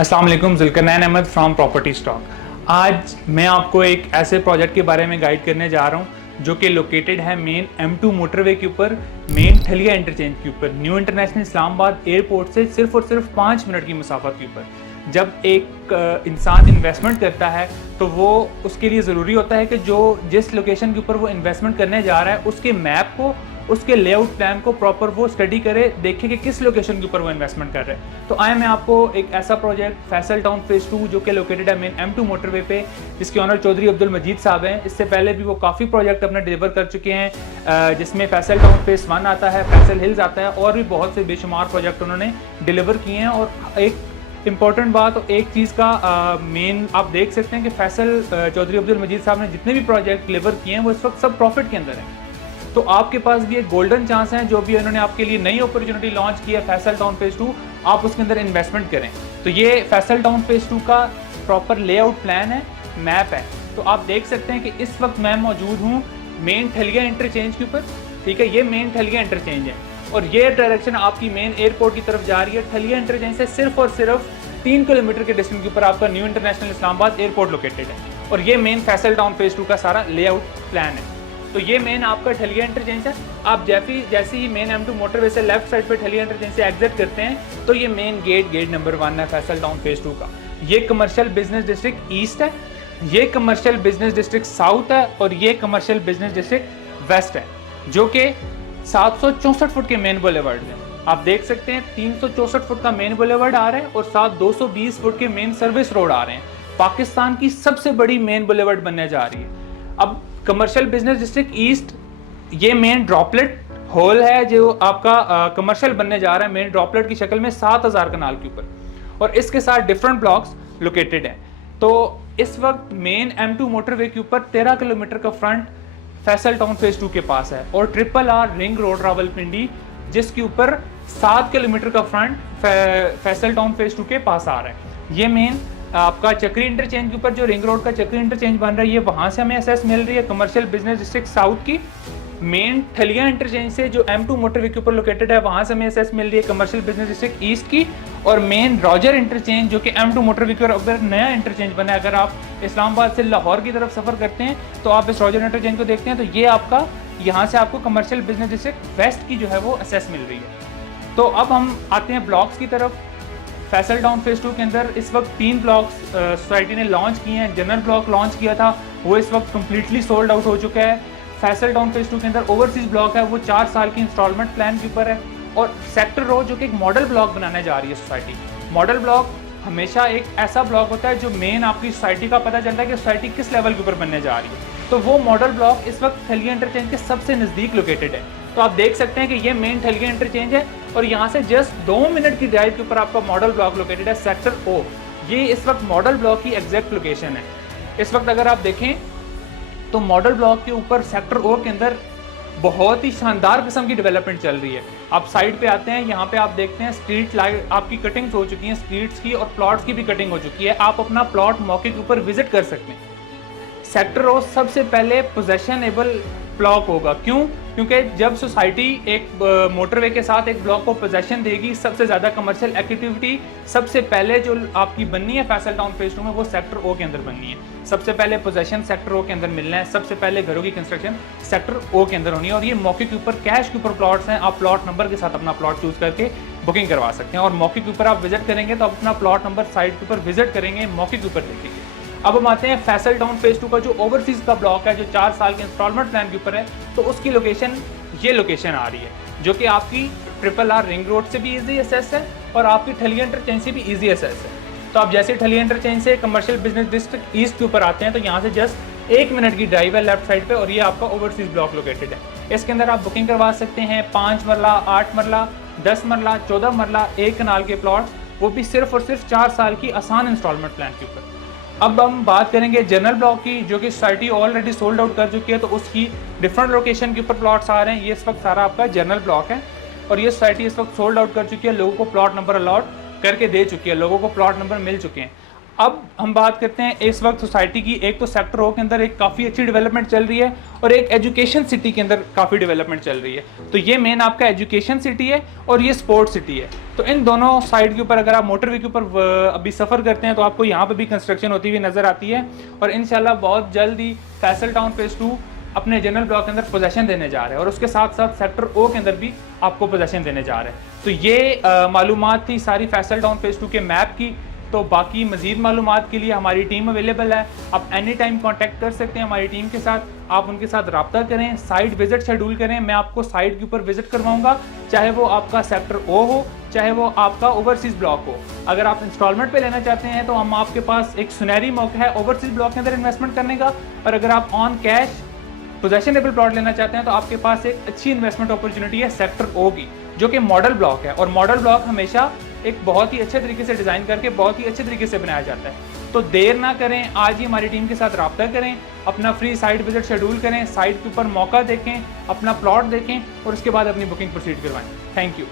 अस्सलाम वालेकुम, Zulqarnain Ahmed from property stock. आज मैं आपको एक ऐसे प्रोजेक्ट के बारे में गाइड करने जा रहा हूँ जो कि लोकेटेड है मेन M2 मोटरवे के ऊपर, मेन ठलिया इंटरचेंज के ऊपर, न्यू इंटरनेशनल इस्लामाबाद एयरपोर्ट से सिर्फ और सिर्फ 5 मिनट की मुसाफत के ऊपर। जब एक इंसान इन्वेस्टमेंट करता है तो वो उसके लिए ज़रूरी होता है कि जिस लोकेशन के ऊपर वो इन्वेस्टमेंट करने जा रहा है उसके मैप को, उसके लेआउट प्लान को प्रॉपर वो स्टडी करे, देखे कि किस लोकेशन के ऊपर वो इन्वेस्टमेंट कर रहे हैं। तो आए मैं आपको एक ऐसा प्रोजेक्ट फैसल टाउन फेज़ 2 जो कि लोकेटेड है मेन M2 मोटरवे पे, जिसके ऑनर चौधरी अब्दुल मजीद साहब हैं। इससे पहले भी वो काफ़ी प्रोजेक्ट अपने डिलीवर कर चुके हैं, जिसमें फैसल टाउन फेज़ 1 आता है, फैसल हिल्स आता है और भी बहुत से बेशुमार प्रोजेक्ट उन्होंने डिलीवर किए हैं। और एक इंपॉर्टेंट बात और एक चीज़ का मेन आप देख सकते हैं कि फैसल चौधरी अब्दुल मजीद साहब ने जितने भी प्रोजेक्ट डिलीवर किए हैं वो इस वक्त सब प्रॉफिट के अंदर हैं। तो आपके पास भी एक गोल्डन चांस है, जो भी उन्होंने आपके लिए नई अपॉर्चुनिटी लॉन्च की है फैसल टाउन फेज़ 2, आप उसके अंदर इन्वेस्टमेंट करें। तो ये फैसल टाउन फेज़ 2 का प्रॉपर लेआउट प्लान है, मैप है। तो आप देख सकते हैं कि इस वक्त मैं मौजूद हूँ मेन ठलिया इंटरचेंज के ऊपर। ठीक है, ये मेन ठलिया इंटरचेंज है और ये डायरेक्शन आपकी मेन एयरपोर्ट की तरफ जा रही है। ठलिया इंटरचेंज से सिर्फ और सिर्फ 3 किलोमीटर के डिस्टेंस के ऊपर आपका new international Islamabad airport located है और ये मेन फैसल टाउन फेज़ 2 का सारा लेआउट प्लान है। तो ये मेन आपका ठलिया इंटरचेंज है। आप जैसे ही मेन M2 मोटरवे से लेफ्ट साइड पे ठलिया इंटरचेंज से एग्जिट करते हैं तो ये मेन गेट नंबर 1 है फैसल टाउन फेज़ 2 का। ये कमर्शियल बिजनेस डिस्ट्रिक्ट ईस्ट है, ये कमर्शियल बिजनेस डिस्ट्रिक्ट साउथ है और ये कमर्शियल बिजनेस डिस्ट्रिक्ट वेस्ट है, जो कि 764 फुट के मेन बुलेवार्ड है। आप देख सकते हैं 364 फुट का मेन बुलेवार्ड आ रहा है और साथ 220 फुट के मेन सर्विस रोड आ रहे हैं। पाकिस्तान की सबसे बड़ी मेन बुलेवार्ड बनने जा रही है। अब कमर्शियल बिजनेस डिस्ट्रिक्ट ईस्ट ये मेन ड्रॉपलेट होल है जो आपका कमर्शियल बनने जा रहा है मेन ड्रॉपलेट की शक्ल में 7000 कनाल के ऊपर, और इसके साथ डिफरेंट ब्लॉक्स लोकेटेड हैं। तो इस वक्त मेन M2 मोटरवे के ऊपर 13 किलोमीटर का फ्रंट फैसल टाउन फेज़ 2 के पास है और RRR रिंग रोड रावलपिंडी जिसके ऊपर 7 किलोमीटर का फ्रंट फैसल टाउन फेज़ 2 के पास आ रहा है। ये मेन आपका चक्री इंटरचेंज के ऊपर जो रिंग रोड का चक्री इंटरचेंज बन रहा है, ये वहाँ से हमें एसेस मिल रही है कमर्शियल बिजनेस डिस्ट्रिक्ट साउथ की। मेन ठलिया इंटरचेंज से जो M2 मोटरवे के ऊपर लोकेटेड है वहाँ से हमें एसेस मिल रही है कमर्शियल बिजनेस डिस्ट्रिक्ट ईस्ट की। और मेन रॉजर इंटरचेंज जो कि M2 मोटरवे के ऊपर नया इंटरचेंज बना है, अगर आप इस्लामाबाद से लाहौर की तरफ सफ़र करते हैं तो आप इस रॉजर इंटरचेंज को देखते हैं तो ये आपका यहाँ से आपको कमर्शियल बिजनेस डिस्ट्रिक्ट वेस्ट की जो है वो एसेस मिल रही है। तो अब हम आते हैं ब्लॉक्स की तरफ। फैसल टाउन फेज़ 2 के अंदर इस वक्त 3 ब्लॉक्स सोसाइटी ने लॉन्च किए हैं। जनरल ब्लॉक लॉन्च किया था, वो इस वक्त कम्प्लीटली सोल्ड आउट हो चुका है। फैसल टाउन फेज़ 2 के अंदर ओवरसीज ब्लॉक है, वो 4 साल की इंस्टॉलमेंट प्लान के ऊपर है। और सेक्टर रो जो कि एक मॉडल ब्लॉक बनाने जा रही है सोसाइटी। मॉडल ब्लॉक हमेशा एक ऐसा ब्लॉक होता है जो मेन आपकी सोसाइटी का पता चलता है कि सोसाइटी किस लेवल के ऊपर बनने जा रही है। तो वो मॉडल ब्लॉक इस वक्त ठलिया इंटरचेंज के सबसे नज़दीक लोकेटेड है। तो आप देख सकते हैं कि ये मेन ठलिया इंटरचेंज है और यहाँ से जस्ट 2 मिनट की ड्राइव के ऊपर आपका मॉडल ब्लॉक लोकेटेड है सेक्टर O। ये इस वक्त मॉडल ब्लॉक की एग्जैक्ट लोकेशन है। इस वक्त अगर आप देखें तो मॉडल ब्लॉक के ऊपर सेक्टर O के अंदर बहुत ही शानदार किस्म की डेवलपमेंट चल रही है। आप साइड पे आते हैं, यहाँ पे आप देखते हैं स्ट्रीट लाइट आपकी कटिंग्स हो चुकी हैं, स्ट्रीट्स की और प्लॉट्स की भी कटिंग हो चुकी है। आप अपना प्लॉट मौके के ऊपर विजिट कर सकते हैं। सेक्टर O सबसे पहले पोजेशनेबल ब्लॉक होगा। क्यों? क्योंकि जब सोसाइटी एक मोटरवे के साथ एक ब्लॉक को पोजेशन देगी, सबसे ज़्यादा कमर्शियल एक्टिविटी सबसे पहले जो आपकी बननी है फैसल टाउन फेज़ 2 में वो सेक्टर O के अंदर बननी है। सबसे पहले पोजेशन सेक्टर O के अंदर मिलना है, सबसे पहले घरों की कंस्ट्रक्शन सेक्टर O के अंदर होनी है। और ये मौके के ऊपर कैश के ऊपर प्लॉट्स हैं, आप प्लॉट नंबर के साथ अपना प्लॉट चूज़ करके बुकिंग करवा सकते हैं। और मौके के ऊपर आप विजिट करेंगे तो अपना प्लॉट नंबर साइट के ऊपर विजिट करेंगे, मौके के ऊपर देखेंगे। अब हम आते हैं फैसल टाउन फेज़ 2 का जो ओवरसीज का ब्लॉक है, जो 4 साल के इंस्टॉलमेंट प्लान के ऊपर है। तो उसकी लोकेशन ये लोकेशन आ रही है जो कि आपकी RRR रिंग रोड से भी इजी एसेस है और आपकी ठलिया इंटरचेंज से भी इजी एसेस है। तो आप जैसे ठलिया इंटरचेंज से कमर्शियल बिजनेस डिस्ट्रिक्ट ईस्ट के ऊपर आते हैं तो यहाँ से जस्ट 1 मिनट की ड्राइव है लेफ्ट साइड पे और ये आपका ओवरसीज ब्लॉक लोकेटेड है। इसके अंदर आप बुकिंग करवा सकते हैं 5 मरला, 8 मरला, 10 मरला, 14 मरला, 1 कनाल के प्लॉट, वो भी सिर्फ और सिर्फ 4 साल की आसान इंस्टॉलमेंट प्लान के ऊपर। अब हम बात करेंगे जनरल ब्लॉक की, जो कि सोसाइटी ऑलरेडी सोल्ड आउट कर चुकी है, तो उसकी डिफरेंट लोकेशन के ऊपर प्लॉट्स आ रहे हैं। ये इस वक्त सारा आपका जनरल ब्लॉक है और ये सोसाइटी इस वक्त सोल्ड आउट कर चुकी है, लोगों को प्लॉट नंबर अलॉट करके दे चुकी है, लोगों को प्लॉट नंबर मिल चुके हैं। अब हम बात करते हैं इस वक्त सोसाइटी की। एक तो सेक्टर ओ के अंदर एक काफ़ी अच्छी डेवलपमेंट चल रही है और एक एजुकेशन सिटी के अंदर काफ़ी डेवलपमेंट चल रही है। तो ये मेन आपका एजुकेशन सिटी है और ये स्पोर्ट्स सिटी है। तो इन दोनों साइड के ऊपर अगर आप मोटरवे के ऊपर अभी सफ़र करते हैं तो आपको यहाँ पर भी कंस्ट्रक्शन होती हुई नज़र आती है और इंशाल्लाह बहुत जल्द ही फैसल टाउन फेज़ 2 अपने जनरल ब्लॉक के अंदर पोजेशन देने जा रहे हैं और उसके साथ साथ सेक्टर ओ के अंदर भी आपको पोजेशन देने जा रहे हैं। तो ये मालूमात थी सारी फैसल टाउन फेज़ 2 के मैप की। तो बाकी मज़ीद मालूमात के लिए हमारी टीम अवेलेबल है, आप एनी टाइम कॉन्टैक्ट कर सकते हैं हमारी टीम के साथ। आप उनके साथ रब्ता करें, साइट विज़िट शेड्यूल करें, मैं आपको साइट के ऊपर विज़िट करवाऊंगा, चाहे वो आपका सेक्टर ओ हो, चाहे वो आपका ओवरसीज़ ब्लॉक हो। अगर आप इंस्टॉलमेंट पे लेना चाहते हैं तो हम आपके पास एक सुनहरी मौका है ओवरसीज़ ब्लॉक के अंदर इन्वेस्टमेंट करने का, और अगर आप ऑन कैश पोजेशनेबल प्लॉट लेना चाहते हैं तो आपके पास एक अच्छी इन्वेस्टमेंट अपॉर्चुनिटी है सेक्टर ओ की, जो कि मॉडल ब्लॉक है। और मॉडल ब्लॉक हमेशा एक बहुत ही अच्छे तरीके से डिज़ाइन करके बहुत ही अच्छे तरीके से बनाया जाता है। तो देर ना करें, आज ही हमारी टीम के साथ रब्ता करें, अपना फ्री साइट विजिट शेड्यूल करें, साइट के ऊपर मौका देखें, अपना प्लॉट देखें और उसके बाद अपनी बुकिंग प्रोसीड करवाएं। Thank you.